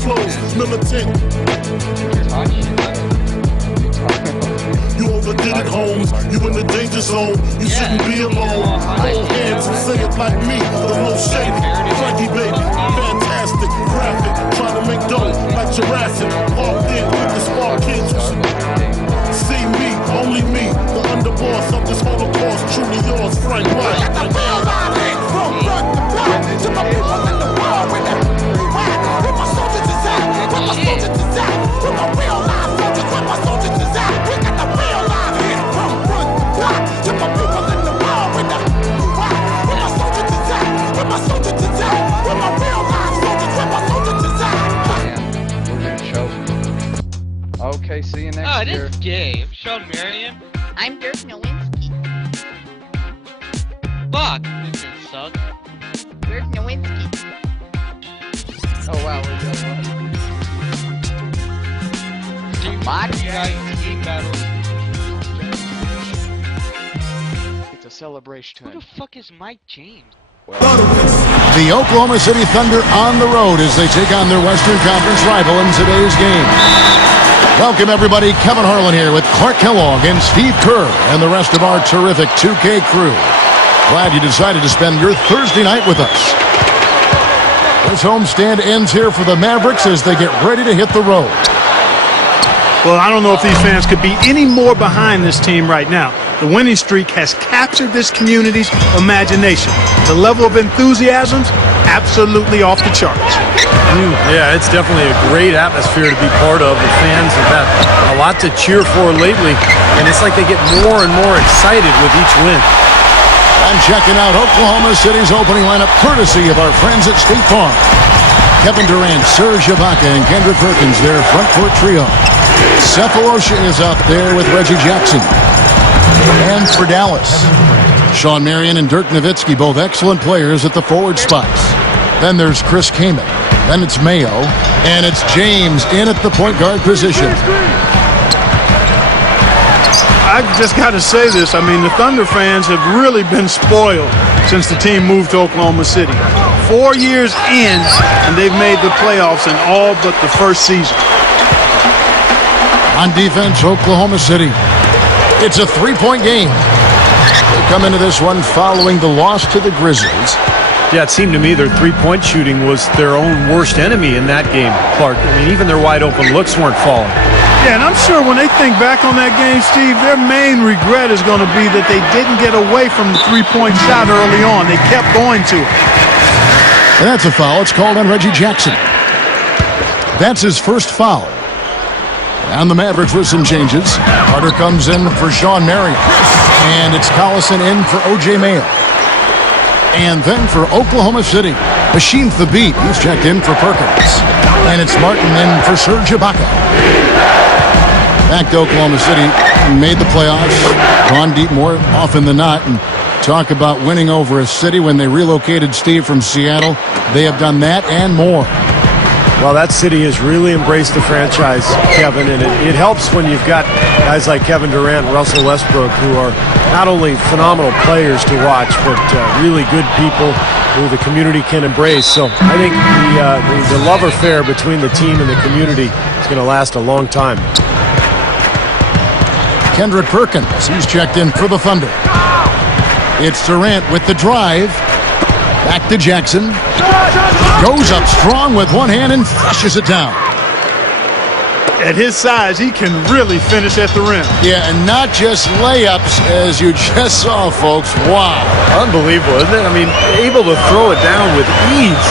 flows, militant. You overdid it, Holmes. You in the danger zone. You shouldn't be alone. Hold hands and say it like me. There's no shady. Frankie, baby. Fantastic. Graphic. Trying to make dough like Jurassic. Walked in with the spark kids. See me, only me. The underboss of this Holocaust. Truly yours, Frank White. Got the real live hit from front to back. To my people in the world with that. Where my soldiers is at. Where my soldiers is at. Where my real live soldiers. Where my soldiers is at. We got the real live hit from front to back. To my people in the world with that. Where my soldiers is at. Where my soldiers is at. Where my real live soldiers. Where my soldiers is at. We're gonna show. Okay, see you next year. Oh, this is gay. I'm Sean Merriam. I'm Dirk Nowinski. Fuck. This is suck. Dirk Nowinski. Oh wow, we're doing Team battle. It's a celebration. Who the fuck is Mike James? The Oklahoma City Thunder on the road as they take on their Western Conference rival in today's game. Welcome everybody, Kevin Harlan here with Clark Kellogg and Steve Kerr and the rest of our terrific 2K crew. Glad you decided to spend your Thursday night with us. This homestand ends here for the Mavericks as they get ready to hit the road. Well, I don't know if these fans could be any more behind this team right now. The winning streak has captured this community's imagination. The level of enthusiasm's absolutely off the charts. Yeah, it's definitely a great atmosphere to be part of. The fans have had a lot to cheer for lately, and it's like they get more and more excited with each win. I'm checking out Oklahoma City's opening lineup courtesy of our friends at State Farm. Kevin Durant, Serge Ibaka, and Kendrick Perkins, their front court trio. Cephalosha is up there with Reggie Jackson. And for Dallas, Sean Marion and Dirk Nowitzki, both excellent players at the forward spots. Then there's Chris Kaman. Then it's Mayo. And it's James in at the point guard position. I've just got to say this. I mean, the Thunder fans have really been spoiled since the team moved to Oklahoma City. 4 years in, and they've made the playoffs in all but the first season. On defense, Oklahoma City. It's a three-point game. They come into this one following the loss to the Grizzlies. Yeah, it seemed to me their three-point shooting was their own worst enemy in that game, Clark. I mean, even their wide-open looks weren't falling. Yeah, and I'm sure when they think back on that game, Steve, their main regret is going to be that they didn't get away from the three-point shot early on. They kept going to it. And that's a foul. It's called on Reggie Jackson. That's his first foul. And the Mavericks with some changes. Carter comes in for Sean Marion. And it's Collison in for O.J. Mayo. And then for Oklahoma City, Machine Thabit. He's checked in for Perkins. And it's Martin in for Serge Ibaka. Back to Oklahoma City. Made the playoffs. Gone deep more often than not. And talk about winning over a city when they relocated Steve from Seattle. They have done that and more. Well, that city has really embraced the franchise, Kevin, and it helps when you've got guys like Kevin Durant and Russell Westbrook who are not only phenomenal players to watch, but really good people who the community can embrace. So I think the love affair between the team and the community is going to last a long time. Kendrick Perkins, he's checked in for the Thunder. It's Durant with the drive. Back to Jackson. Goes up strong with one hand and flushes it down. At his size, he can really finish at the rim. Yeah, and not just layups, as you just saw, folks. Wow. Unbelievable, isn't it? I mean, able to throw it down with ease.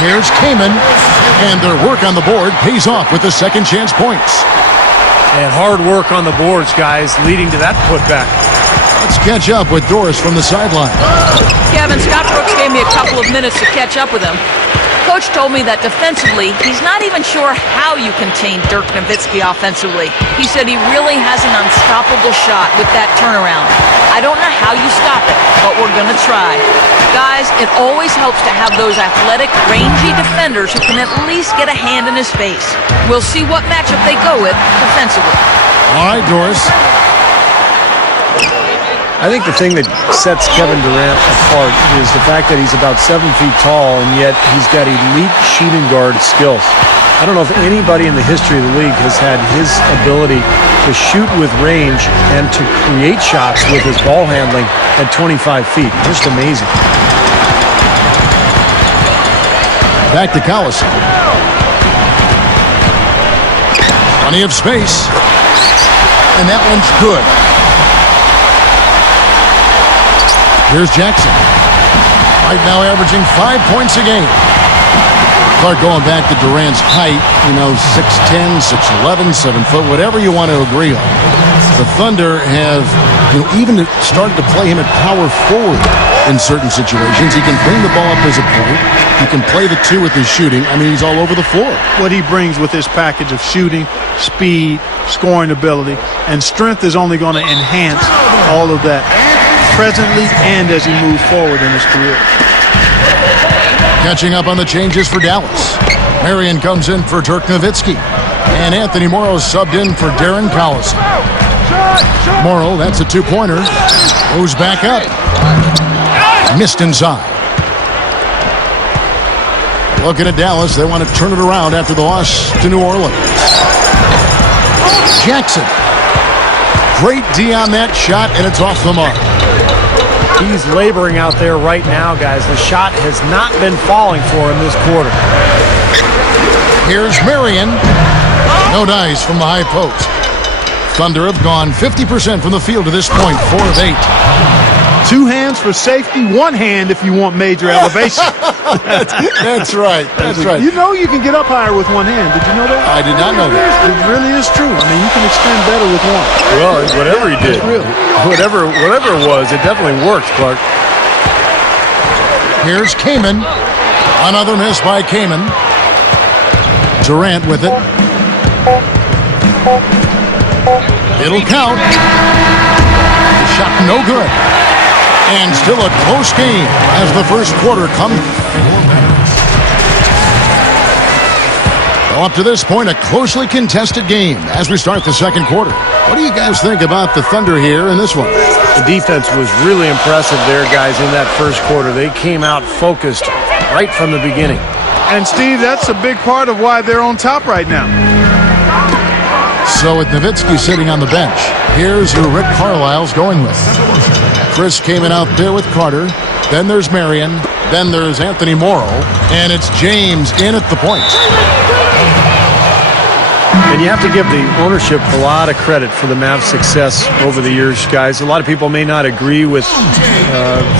Here's Kaman, and their work on the board pays off with the second chance points. And hard work on the boards, guys, leading to that putback. Let's catch up with Doris from the sideline. Kevin, Scott Brooks gave me a couple of minutes to catch up with him. Coach told me that defensively, he's not even sure how you contain Dirk Nowitzki offensively. He said he really has an unstoppable shot with that turnaround. I don't know how you stop it, but we're going to try. Guys, it always helps to have those athletic, rangy defenders who can at least get a hand in his face. We'll see what matchup they go with defensively. All right, Doris. I think the thing that sets Kevin Durant apart is the fact that he's about 7 feet tall, and yet he's got elite shooting guard skills. I don't know if anybody in the history of the league has had his ability to shoot with range and to create shots with his ball handling at 25 feet. Just amazing. Back to Collison. Plenty of space. And that one's good. Here's Jackson. Right now averaging 5 points a game. Clark, going back to Durant's height, 6'10", 6'11", 7 foot, whatever you want to agree on. The Thunder have, even started to play him at power forward in certain situations. He can bring the ball up as a point. He can play the two with his shooting. I mean, he's all over the floor. What he brings with his package of shooting, speed, scoring ability, and strength is only going to enhance all of that presently and as he moves forward in his career. Catching up on the changes for Dallas. Marion comes in for Dirk Nowitzki. And Anthony Morrow subbed in for Darren Collison. Morrow, that's a two-pointer. Goes back up. Missed inside. Looking at Dallas, they want to turn it around after the loss to New Orleans. Jackson. Great D on that shot, and it's off the mark. He's laboring out there right now, guys. The shot has not been falling for him this quarter. Here's Marion. No dice from the high post. Thunder have gone 50% from the field to this point, 4 of 8. 2 hands for safety, 1 hand if you want major elevation. That's right. That's right. You know you can get up higher with 1 hand. Did you know that? I did not know that. It really is true. I mean, you can extend better with 1. Well, whatever he did, whatever it was, it definitely worked, Clark. Here's Kaman. Another miss by Kaman. Durant with it. It'll count. Shot no good. And still a close game as the first quarter comes. Well, up to this point, a closely contested game as we start the second quarter. What do you guys think about the Thunder here in this one? The defense was really impressive there, guys, in that first quarter. They came out focused right from the beginning. And, Steve, that's a big part of why they're on top right now. So with Nowitzki sitting on the bench, here's who Rick Carlisle's going with. Chris came in out there with Carter. Then there's Marion. Then there's Anthony Morrow. And it's James in at the point. And you have to give the ownership a lot of credit for the Mavs' success over the years, guys. A lot of people may not agree with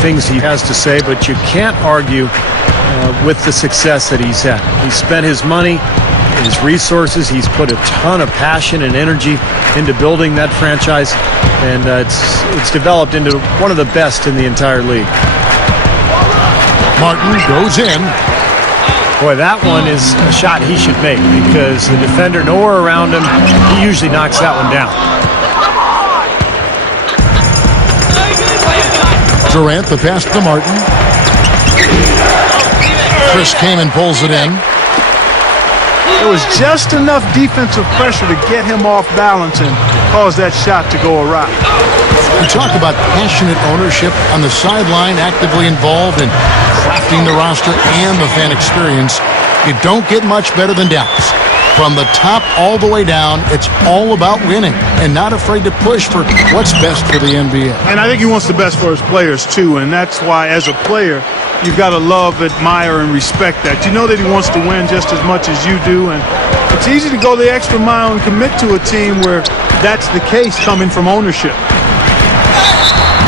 things he has to say, but you can't argue with the success that he's had. He spent his money, his resources. He's put a ton of passion and energy into building that franchise, and it's developed into one of the best in the entire league. Martin goes in. Boy, that one is a shot he should make because the defender nowhere around him, he usually knocks that one down. Durant, the pass to Martin. Chris Kaman pulls it in. There was just enough defensive pressure to get him off balance and cause that shot to go awry. We talk about passionate ownership on the sideline, actively involved in crafting the roster and the fan experience. You don't get much better than Dallas. From the top all the way down, it's all about winning and not afraid to push for what's best for the NBA. And I think he wants the best for his players, too, and that's why, as a player, you've got to love, admire, and respect that. You know that he wants to win just as much as you do, and it's easy to go the extra mile and commit to a team where that's the case coming from ownership.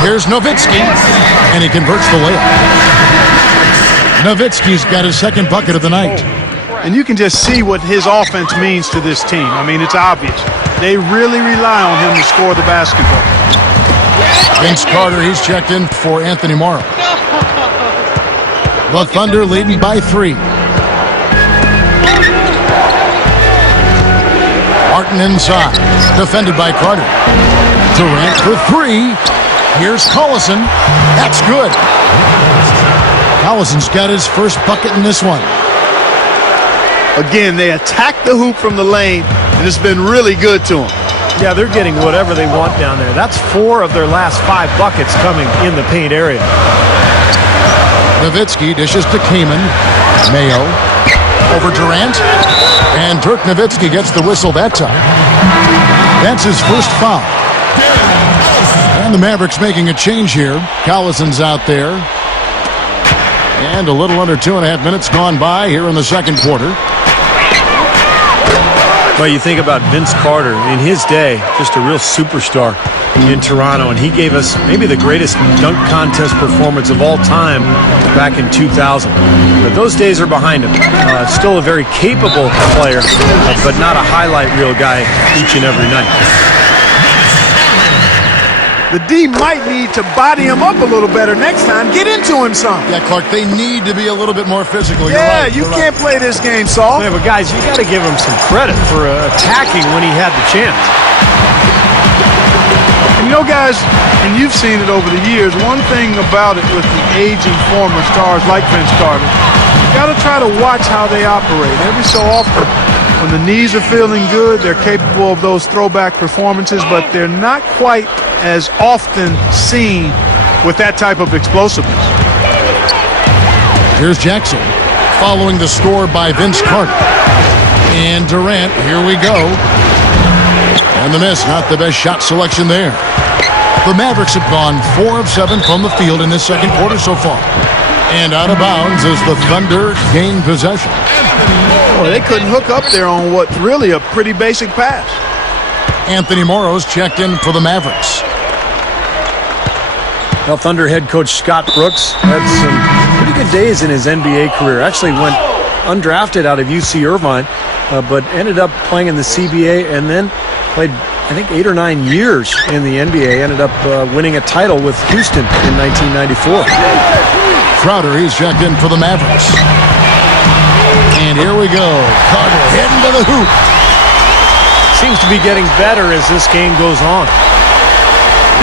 Here's Nowitzki, and he converts the layup. Nowitzki's got his second bucket of the night. And you can just see what his offense means to this team. I mean, it's obvious. They really rely on him to score the basketball. Vince Carter, he's checked in for Anthony Morrow. The Thunder leading by 3. Martin inside, defended by Carter. Durant for 3. Here's Collison. That's good. Collison's got his first bucket in this one. Again, they attack the hoop from the lane, and it's been really good to him. Yeah, they're getting whatever they want down there. That's 4 of their last 5 buckets coming in the paint area. Nowitzki dishes to Kamen. Mayo over Durant. And Dirk Nowitzki gets the whistle that time. That's his first foul. And the Mavericks making a change here. Collison's out there. And a little under 2.5 minutes gone by here in the second quarter. Well, you think about Vince Carter in his day, just a real superstar in Toronto, and he gave us maybe the greatest dunk contest performance of all time back in 2000. But those days are behind him. Still a very capable player, but not a highlight reel guy each and every night. The D might need to body him up a little better next time. Get into him some. Yeah, Clark, they need to be a little bit more physical. Yeah, You're right. you can't play this game, Saul. Yeah, but guys, you got to give him some credit for attacking when he had the chance. And you know, guys, and you've seen it over the years, one thing about it with the aging former stars like Vince Carter, you got to try to watch how they operate. Every so often, when the knees are feeling good, they're capable of those throwback performances, but they're not quite as often seen with that type of explosiveness. Here's Jackson following the score by Vince Carter. And Durant, here we go. And the miss, not the best shot selection there. The Mavericks have gone 4 of 7 from the field in this second quarter so far. And out of bounds as the Thunder gain possession. Well, they couldn't hook up there on what's really a pretty basic pass. Anthony Morrow's checked in for the Mavericks. Well, Thunder head coach Scott Brooks had some pretty good days in his NBA career. Actually went undrafted out of UC Irvine, but ended up playing in the CBA and then played, I think, 8 or 9 years in the NBA. Ended up winning a title with Houston in 1994. Crowder, he's checked in for the Mavericks. And here we go. Carter heading to the hoop. Seems to be getting better as this game goes on.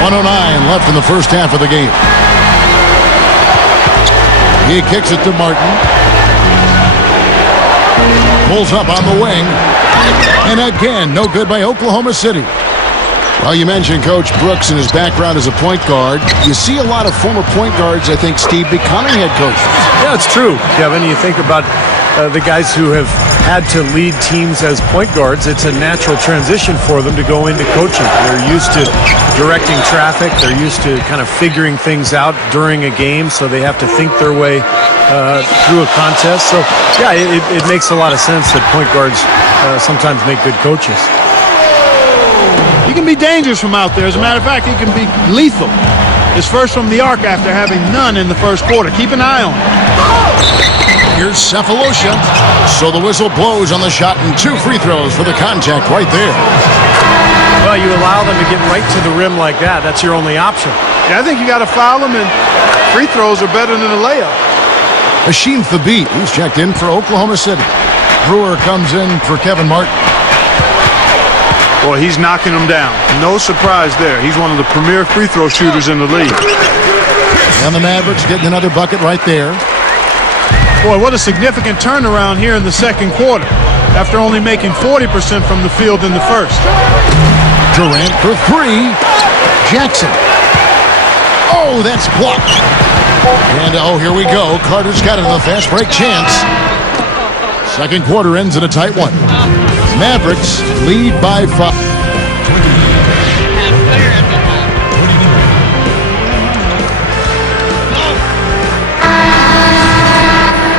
109 left in the first half of the game. He kicks it to Martin. Pulls up on the wing. And again, no good by Oklahoma City. Well, you mentioned Coach Brooks and his background as a point guard. You see a lot of former point guards, I think, Steve, becoming head coaches. Yeah, it's true, Kevin. You think about the guys who have had to lead teams as point guards. It's a natural transition for them to go into coaching. They're used to directing traffic. They're used to kind of figuring things out during a game, so they have to think their way through a contest. So, yeah, it makes a lot of sense that point guards sometimes make good coaches. He can be dangerous from out there. As a matter of fact, he can be lethal. His first from the arc after having none in the first quarter. Keep an eye on him. Here's Cephalosha. So the whistle blows on the shot and 2 free throws for the contact right there. Well, you allow them to get right to the rim like that. That's your only option. Yeah, I think you got to foul him, and free throws are better than a layup. Hashim Thabit, he's checked in for Oklahoma City. Brewer comes in for Kevin Martin. Boy, he's knocking them down. No surprise there. He's one of the premier free throw shooters in the league. And the Mavericks getting another bucket right there. Boy, what a significant turnaround here in the second quarter after only making 40% from the field in the first. Durant for 3. Jackson. Oh, that's blocked. And here we go. Carter's got it in the fast break chance. Second quarter ends in a tight one. Mavericks lead by 5.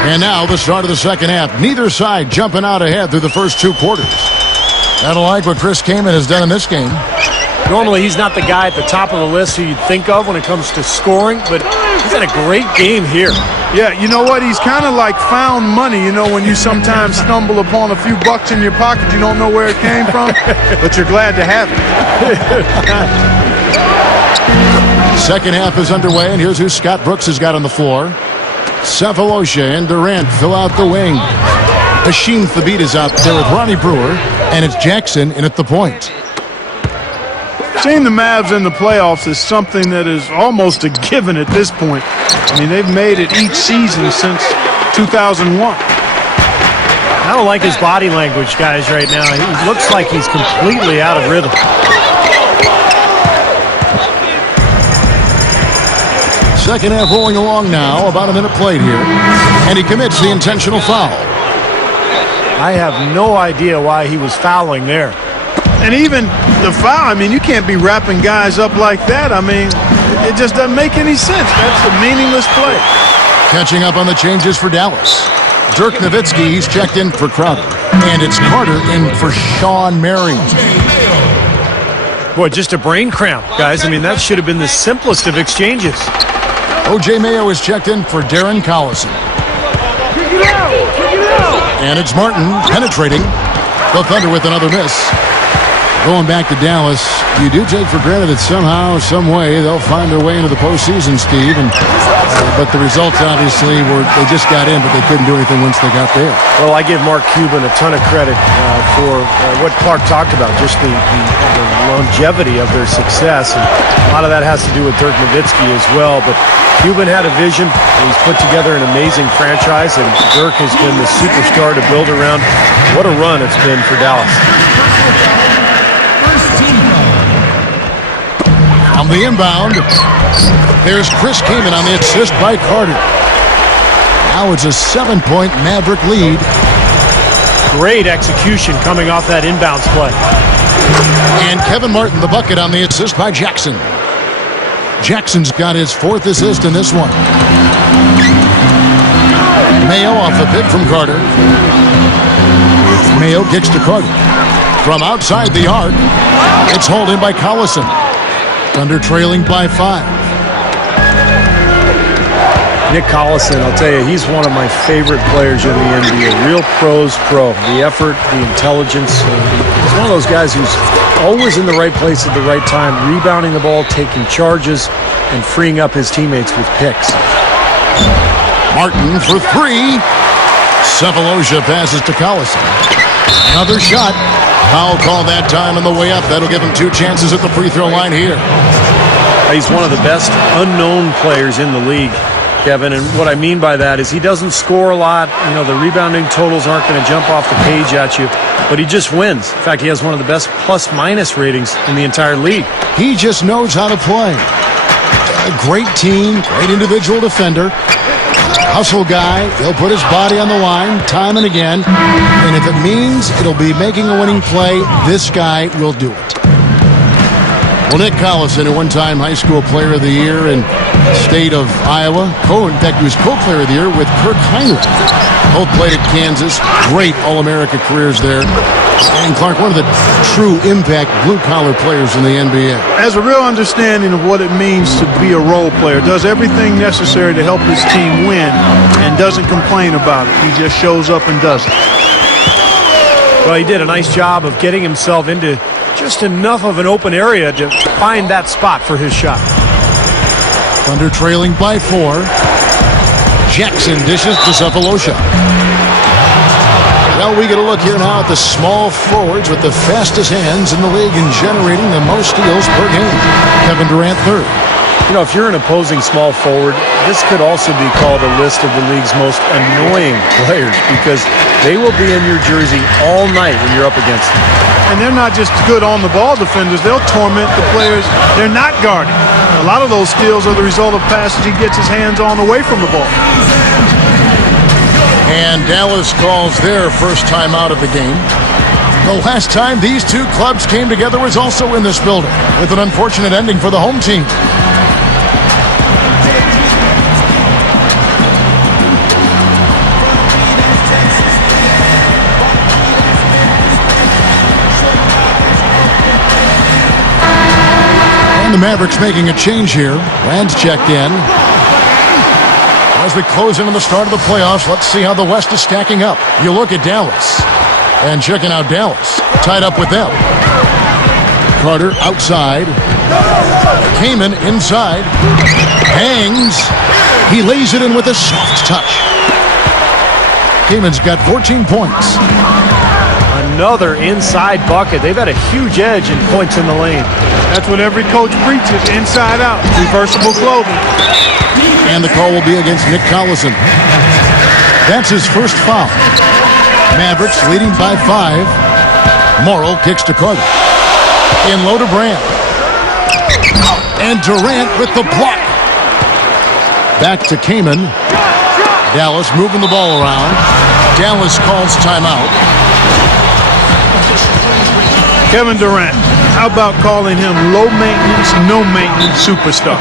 And now the start of the second half. Neither side jumping out ahead through the first 2 quarters. I don't like what Chris Kaman has done in this game. Normally, he's not the guy at the top of the list who you'd think of when it comes to scoring, but he's had a great game here. Yeah, you know what? He's kind of like found money, you know, when you sometimes stumble upon a few bucks in your pocket, you don't know where it came from, but you're glad to have it. Second half is underway, and here's who Scott Brooks has got on the floor. Cephalosha and Durant fill out the wing. Hashim Thabit is out there with Ronnie Brewer, and it's Jackson in at the point. Seeing the Mavs in the playoffs is something that is almost a given at this point. I mean, they've made it each season since 2001. I don't like his body language, guys, right now. He looks like he's completely out of rhythm. Second half rolling along now. About a minute played here. And he commits the intentional foul. I have no idea why he was fouling there. And even the foul, I mean, you can't be wrapping guys up like that. I mean, it just doesn't make any sense. That's a meaningless play. Catching up on the changes for Dallas. Dirk Nowitzki, he's checked in for Crowder. And it's Carter in for Sean Marion. Boy, just a brain cramp, guys. I mean, that should have been the simplest of exchanges. O.J. Mayo is checked in for Darren Collison. And it's Martin penetrating. The Thunder with another miss. Going back to Dallas, you do take for granted that somehow, some way, they'll find their way into the postseason, Steve. But the results, obviously, were they just got in, but they couldn't do anything once they got there. Well, I give Mark Cuban a ton of credit for what Clark talked about, just the longevity of their success. And a lot of that has to do with Dirk Nowitzki as well. But Cuban had a vision. He's put together an amazing franchise, and Dirk has been the superstar to build around. What a run it's been for Dallas. On the inbound, there's Chris Kaman on the assist by Carter. Now it's a 7-point Maverick lead. Great execution coming off that inbounds play. And Kevin Martin, the bucket on the assist by Jackson. Jackson's got his 4th assist in this one. Mayo off a pick from Carter. Mayo kicks to Carter. From outside the arc, it's hauled in by Collison. Thunder trailing by 5. Nick Collison, I'll tell you, he's one of my favorite players in the NBA. Real pro. The effort, the intelligence. He's one of those guys who's always in the right place at the right time, rebounding the ball, taking charges, and freeing up his teammates with picks. Martin for 3. Sefolosha passes to Collison. Another shot. Foul call that time on the way up. That'll give him 2 chances at the free throw line here. He's one of the best unknown players in the league, Kevin. And what I mean by that is he doesn't score a lot. You know, the rebounding totals aren't going to jump off the page at you, but he just wins. In fact, he has one of the best plus-minus ratings in the entire league. He just knows how to play. A great team, great individual defender. Hustle guy, he'll put his body on the line time and again, and if it means it'll be making a winning play, this guy will do it. Well, Nick Collison, a one-time high school player of the year in the state of Iowa. In fact, he was co-player of the year with Kirk Heinrich. Both played at Kansas. Great All-America careers there. And Clark, one of the true impact blue-collar players in the NBA. Has a real understanding of what it means to be a role player. Does everything necessary to help his team win and doesn't complain about it. He just shows up and does it. Well, he did a nice job of getting himself into just enough of an open area to find that spot for his shot. Thunder trailing by 4. Jackson dishes to Sefolosha. Well, we get a look here now at the small forwards with the fastest hands in the league and generating the most steals per game. Kevin Durant, 3rd. You know, if you're an opposing small forward, this could also be called a list of the league's most annoying players because they will be in your jersey all night when you're up against them. And they're not just good on-the-ball defenders. They'll torment the players they're not guarding. A lot of those steals are the result of passes he gets his hands on away from the ball. And Dallas calls their first time out of the game. The last time these two clubs came together was also in this building, with an unfortunate ending for the home team. And the Mavericks making a change here. Rand's checked in. As we close in on the start of the playoffs, let's see how the West is stacking up. You look at Dallas. And checking out Dallas. Tied up with them. Carter outside. Kaman inside. Hangs. He lays it in with a soft touch. Kaman's got 14 points. Another inside bucket. They've had a huge edge in points in the lane. That's what every coach preaches, inside out, reversible clothing. And the call will be against Nick Collison. That's his first foul. Mavericks leading by 5. Morrow kicks to Carter. In low to Brand. And Durant with the block. Back to Kamen. Dallas moving the ball around. Dallas calls timeout. Kevin Durant, how about calling him low maintenance, no maintenance superstar?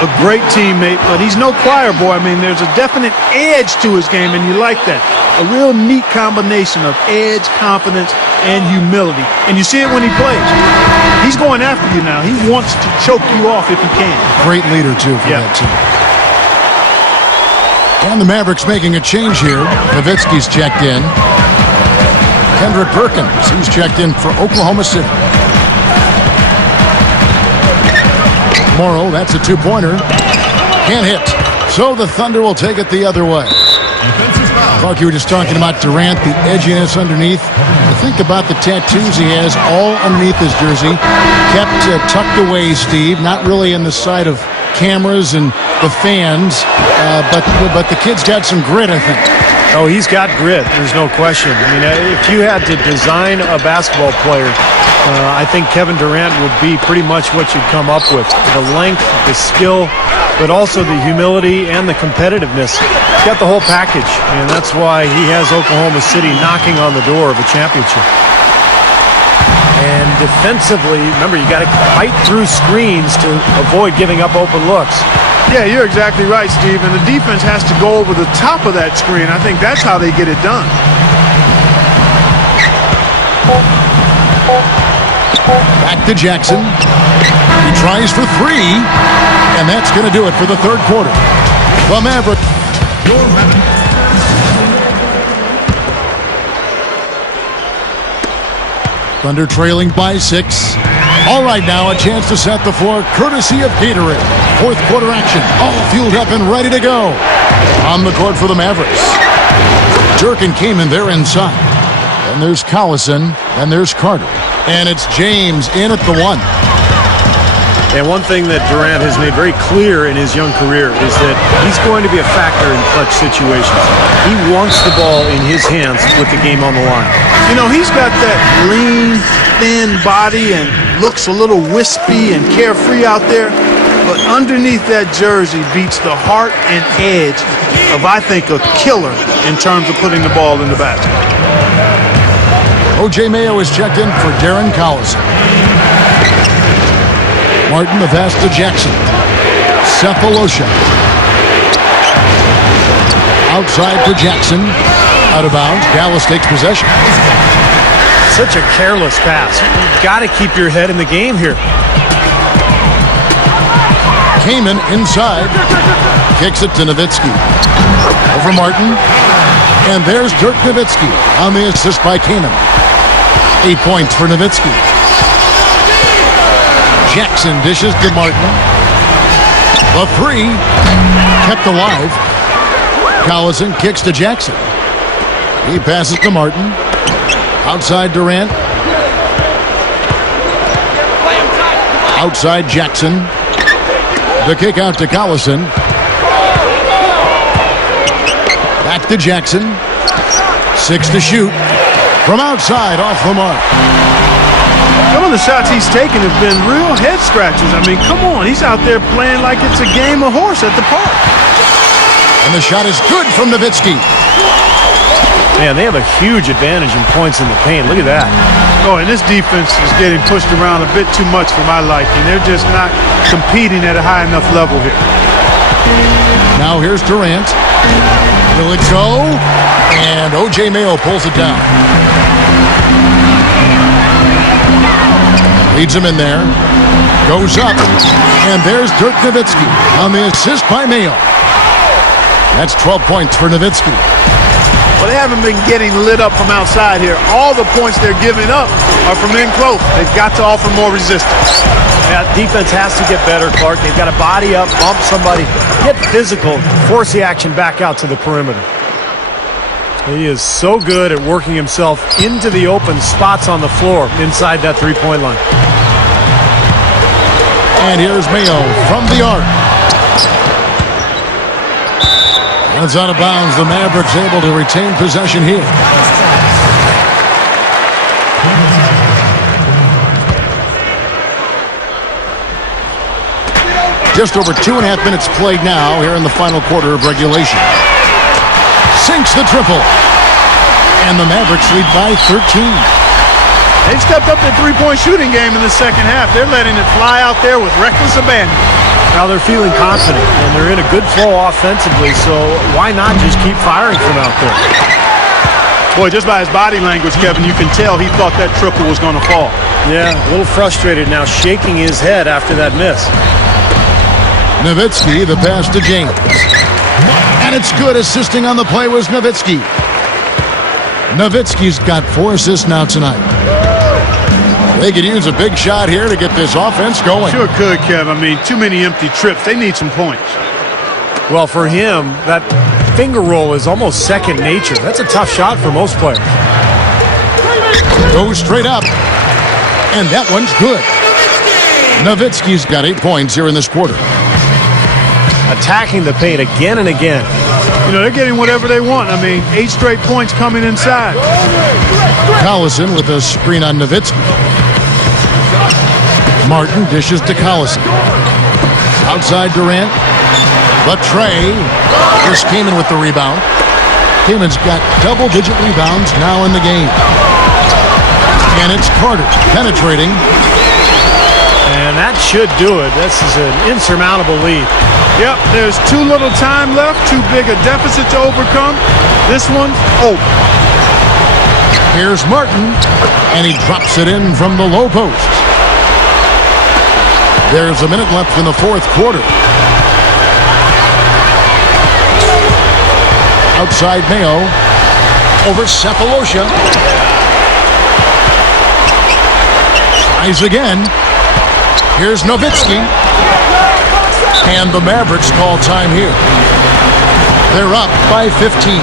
A great teammate, but he's no choir boy. I mean, there's a definite edge to his game, and you like that. A real neat combination of edge, confidence, and humility. And you see it when he plays. He's going after you now. He wants to choke you off if he can. Great leader, too, for that team. And the Mavericks making a change here. Nowitzki's checked in. Kendrick Perkins, he's checked in for Oklahoma City. Morrow, that's a two-pointer. Can't hit. So the Thunder will take it the other way. Clark, you were just talking about Durant, the edginess underneath. Think about the tattoos he has all underneath his jersey. Kept tucked away, Steve. Not really in the sight of cameras and the fans. But the kid's got some grit, I think. Oh, he's got grit. There's no question. I mean, if you had to design a basketball player, I think Kevin Durant would be pretty much what you'd come up with. The length, the skill, but also the humility and the competitiveness. He's got the whole package, and that's why he has Oklahoma City knocking on the door of a championship. And defensively, remember, you got to fight through screens to avoid giving up open looks. Yeah, you're exactly right, Steve. And the defense has to go over the top of that screen. I think that's how they get it done. Back to Jackson. He tries for three, and that's going to do it for the third quarter. The Mavericks. Thunder trailing by 6. All right, now a chance to set the floor courtesy of Gatorade. Fourth quarter action, all fueled up and ready to go. On the court for the Mavericks. Dirk and Kamen, they're inside. And there's Collison, and there's Carter. And it's James in at the 1. And one thing that Durant has made very clear in his young career is that he's going to be a factor in clutch situations. He wants the ball in his hands with the game on the line. You know, he's got that lean, thin body and looks a little wispy and carefree out there. But underneath that jersey beats the heart and edge of, I think, a killer in terms of putting the ball in the basket. O.J. Mayo is checked in for Darren Collison. Martin, the pass to Jackson. Cephalosha. Outside for Jackson. Out of bounds. Dallas takes possession. Such a careless pass. You've got to keep your head in the game here. Kamen inside. Kicks it to Nowitzki. Over Martin. And there's Dirk Nowitzki on the assist by Kamen. 8 points for Nowitzki. Jackson dishes to Martin. The 3 kept alive. Collison kicks to Jackson. He passes to Martin. Outside Durant. Outside Jackson. The kick out to Collison. Back to Jackson. 6 to shoot. From outside, off the mark. Some of the shots he's taken have been real head scratchers. I mean, come on. He's out there playing like it's a game of horse at the park. And the shot is good from Nowitzki. Man, they have a huge advantage in points in the paint. Look at that. Oh, and this defense is getting pushed around a bit too much for my liking. They're just not competing at a high enough level here. Now here's Durant. Will it go? And O.J. Mayo pulls it down. Leads him in there. Goes up. And there's Dirk Nowitzki on the assist by Mayo. That's 12 points for Nowitzki. Well, they haven't been getting lit up from outside here. All the points they're giving up are from in close. They've got to offer more resistance. Yeah, defense has to get better, Clark. They've got to body up, bump somebody, get physical, force the action back out to the perimeter. He is so good at working himself into the open spots on the floor inside that three-point line. And here's Mayo from the arc. That's out of bounds. The Mavericks able to retain possession here. Just over 2.5 minutes played now here in the final quarter of regulation. Sinks the triple. And the Mavericks lead by 13. They've stepped up their three-point shooting game in the second half. They're letting it fly out there with reckless abandon. Now they're feeling confident, and they're in a good flow offensively, so why not just keep firing from out there? Boy, just by his body language, Kevin, you can tell he thought that triple was going to fall. Yeah, a little frustrated now, shaking his head after that miss. Nowitzki, the pass to James. And it's good. Assisting on the play was Nowitzki. Nowitzki's got 4 assists now tonight. They could use a big shot here to get this offense going. Sure could, Kev. I mean, too many empty trips. They need some points. Well, for him, that finger roll is almost second nature. That's a tough shot for most players. Goes straight up. And that one's good. Nowitzki's got 8 points here in this quarter. Attacking the paint again and again. You know, they're getting whatever they want. I mean, 8 straight points coming inside. Collison with a screen on Nowitzki. Martin dishes to Collison. Outside Durant. But Trey just came in with the rebound. Kaman's got double-digit rebounds now in the game. And it's Carter penetrating. And that should do it. This is an insurmountable lead. Yep, there's too little time left, too big a deficit to overcome. This one, over. Here's Martin, and he drops it in from the low post. There's a minute left in the fourth quarter. Outside Mayo, over Cephalosha. Tries again. Here's Nowitzki. And the Mavericks call time here. They're up by 15.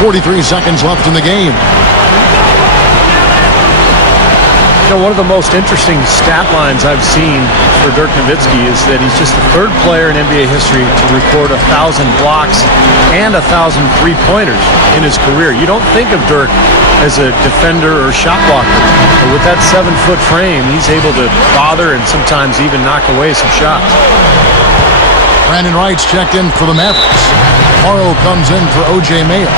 43 seconds left in the game. You know, one of the most interesting stat lines I've seen for Dirk Nowitzki is that he's just the 3rd player in NBA history to record 1,000 blocks and 1,000 three-pointers in his career. You don't think of Dirk as a defender or shot blocker, but with that 7-foot frame, he's able to bother and sometimes even knock away some shots. Brandon Wright's checked in for the Mavericks. Morrow comes in for O.J. Mayo.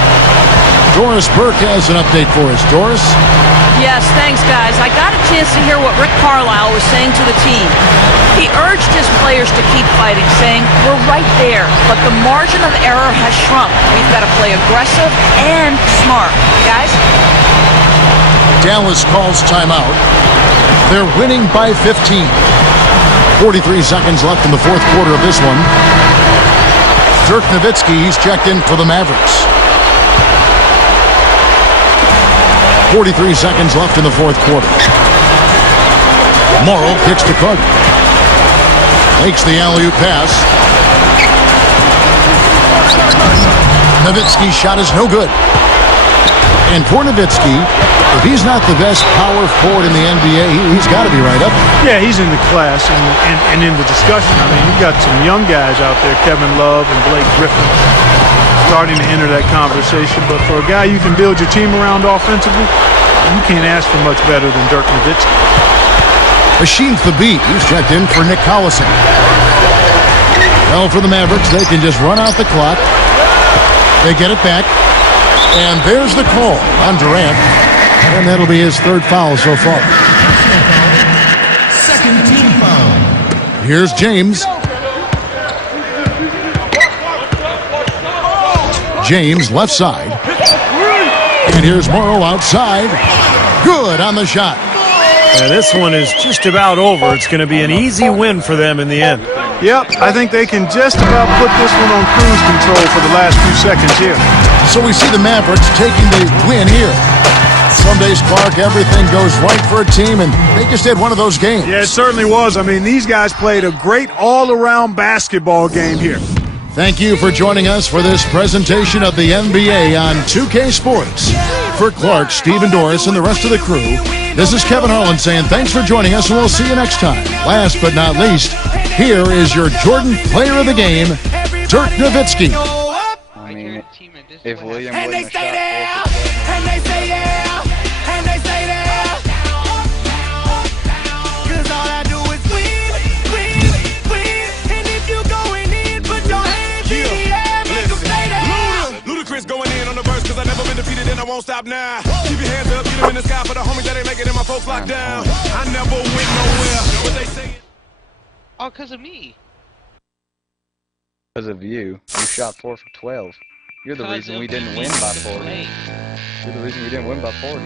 Doris Burke has an update for us. Doris? Yes, thanks, guys. I got a chance to hear what Rick Carlisle was saying to the team. He urged his players to keep fighting, saying, "We're right there, but the margin of error has shrunk. We've got to play aggressive and smart." Guys? Dallas calls timeout. They're winning by 15. 43 seconds left in the fourth quarter of this one. Dirk Nowitzki, he's checked in for the Mavericks. 43 seconds left in the fourth quarter. Morrow kicks to Carter. Makes the alley-oop pass. Nowitzki's shot is no good. And for Nowitzki, if he's not the best power forward in the NBA, he's got to be right up there. Yeah, he's in the class and in the discussion. I mean, you've got some young guys out there, Kevin Love and Blake Griffin, starting to enter that conversation. But for a guy you can build your team around offensively, you can't ask for much better than Dirk Nowitzki. Machine the beat. He's checked in for Nick Collison. Well, for the Mavericks, they can just run out the clock. They get it back. And there's the call on Durant. And that'll be his 3rd foul so far. Second team foul. Here's James. James left side. And here's Morrow outside. Good on the shot. And this one is just about over. It's going to be an easy win for them in the end. Yep, I think they can just about put this one on cruise control for the last few seconds here. So we see the Mavericks taking the win here. Some days, Clark, everything goes right for a team, and they just had one of those games. Yeah, it certainly was. I mean, these guys played a great all-around basketball game here. Thank you for joining us for this presentation of the NBA on 2K Sports. For Clark, Steve, and Doris, and the rest of the crew, this is Kevin Harlan saying thanks for joining us, and we'll see you next time. Last but not least, here is your Jordan Player of the Game, Dirk Nowitzki. I mean, if William And they wouldn't have stay shot there, both and they stay there, and they stay there. 'Cause all I do is win, win, win. I won't stop now. Keep your hands up, get them in the sky for the homies that ain't making it, my folks locked down. I never went nowhere. What they saying? All because of me. Because of you. You shot 4 for 12. You're the reason we didn't win by 40. You're the reason we didn't win by 40.